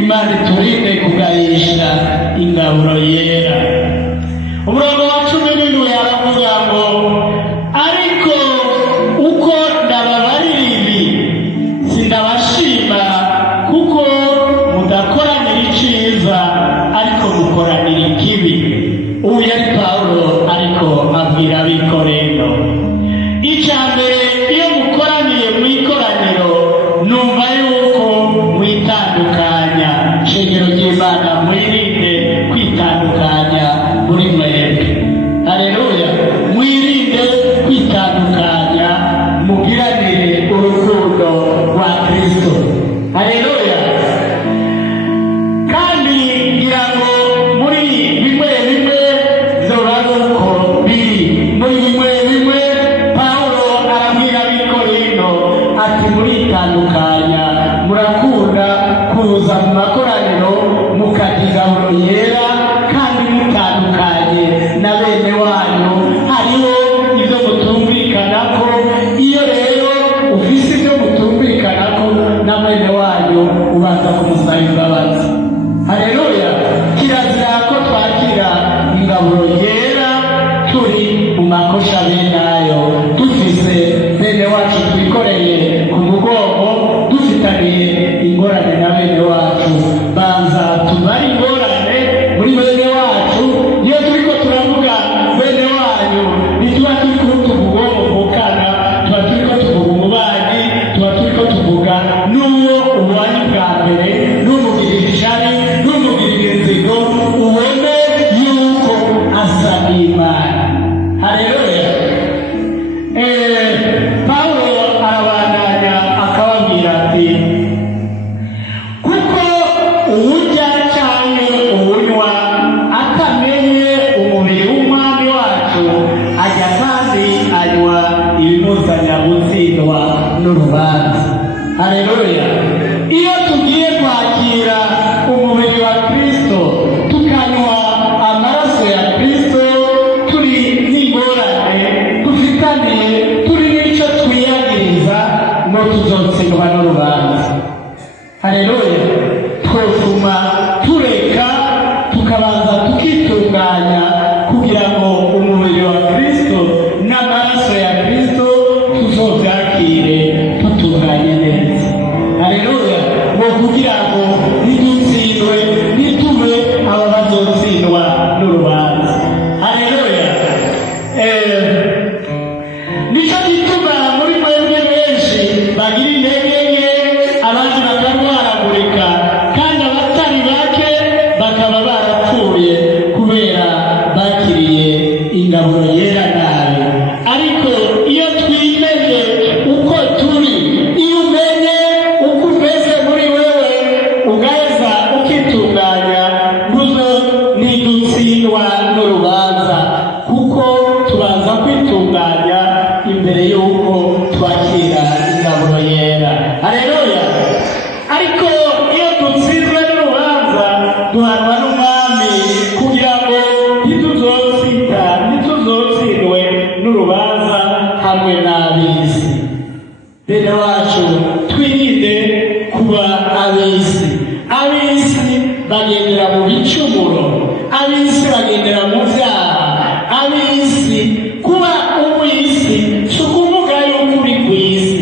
Imana iturinde kugayisha ingaburo yera. ubu yari Pawulo ariko abwira abikorino. Icya mbere, iyo mukoraniye mu ikoraniro numva yuko mwitandukanya. Shengero ry'Imana, mwirinde kwitandukanya muri mwebwe. Haleluya! Mwirinde kwitandukanya, mugiranire urukundo rwa Kristo. Haleluya! Kandi ngira ngo muri bimwe bimwe zoraga uko biri. Muri bimwe bimwe Pawulo arabwira abikorino ati muritandukanya, murakunda kuza mu makoraniro mukarya ingaburo yera kandi mutandukanye na bene wanyu. Hariho ibyo mutumvikanako. Iyo rero ufise ibyo mutumvikanako na bene wanyu ubanza kumusaba imbabazi. Haleluya! Kirazira ko twakira ingaburo yera turi mu makosha benayo, dufise bene wacu twikoreye ku mugongo, dufitaniye ingorane na bene wacu. Banza tumare ingorane muri bene wacu. Iyo turiko turavuga bene wanyu, ntituba turiko tuvuga uwo muvukana, tuba turiko tuvuga umubanyi, tuba turiko tuvuga n'uwo ubonye bwa mbere, n'umugirira ishari, n'umugirira inzigo, ubone yuko asa n'Imana. Haleluya! Pawulo arabandanya akababwira ati kuko uwurya canke uwunywa atamenye umubiri w'umwami wacu, ajya kandi anywa ibimuzanya gutsindwa n'urubanza. Haleluya! Iyo tugiye kwakira umubiri wa Kristo tukanywa amaraso ya Kristo, turi n'ingorane dufitaniye, turi n'ico twiyagiriza, ngo tuzotsindwa n'urubanza. Haleluya! Twotuma tureka tukabanza tukitunganya kugira ngo umubiri wa Kristo n'amaraso ya Kristo tuzovyakire tutunganye neza. Haleluya! Ngo kugira ngo ntidutsindwe, ntitube aba bazotsindwa n'urubanza. Haleluya! Nico gituma muri mwebwe benshi bagira intege nke, abandi bakarwaragurika, kandi abatari bake bakaba barapfuye kubera bakiriye ingaburo yera nabi. Ariko iyo twimenye uko turi, iyo umenye uko umeze muri wewe, ugaheza ukitunganya, ntidutsindwa n'urubanza, kuko tubanza kwitunganya imbere y'uko twakira ingaburo yera. Haleluya! Ariko iyo dutsinzwe n'urubanza duhanwa n'umwami kugira ngo ntituzotsindwe n'urubanza hamwe n'ab'isi. Bene wacu, twirinde kuba ab'isi. Ab'isi bagendera mu bicumuro, ab'isi bagendera mu vyaha. Ab'isi, kuba uw'isi si ukuvuga yuko uri kw'isi.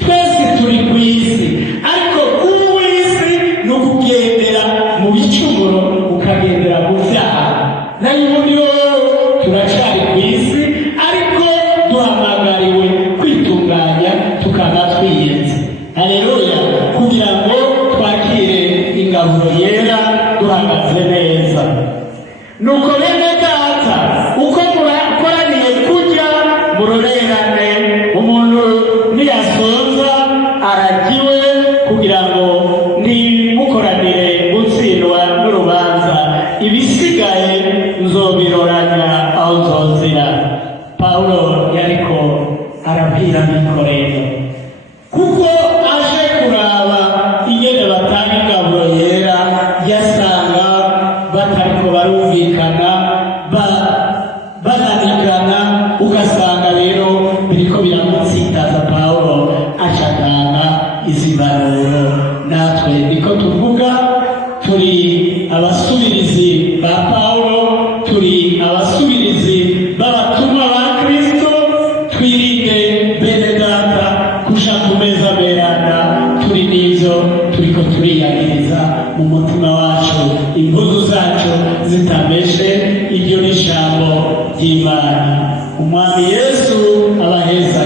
Twese turi kw'isi, ariko kuba uw'isi ni ukugendera mu bicumuro, ukagendera mu vyaha. Nayo ubundi turacari kw'isi, ariko duhamagariwe kwitunganya tukaba twiyenze. Haleluya! Kugira ngo twakire ingaburo yera duhagaze neza. Nuko bene data, uko murakoraniye kurya murorerane. Umuntu niyasonza aragiwe, kugira ngo ntimukoranire gutsindwa n'urubanza. Ibisigaye nzobiroranya aho nzozira. Pawulo yariko arabwira abikorino kuko aje kuraba ingene batanga ingaburo yera, yasanga batariko barumvikana, bananirana. Ugasanga rero biriko biramutsitaza. Pawulo acatanga izi mpanuro. Natwe niko tuvuga, turi abasubirizi ba Pawulo, turi abasubirizi b'abatumwa ba Kristo. Twirinde bene data kuja ku meza berana turi n'ivyo turiko turiyagiriza mu mutima wacu, impuzu zacu zitameshe. Iryo ry'Imana. Umwami Yesu abaheza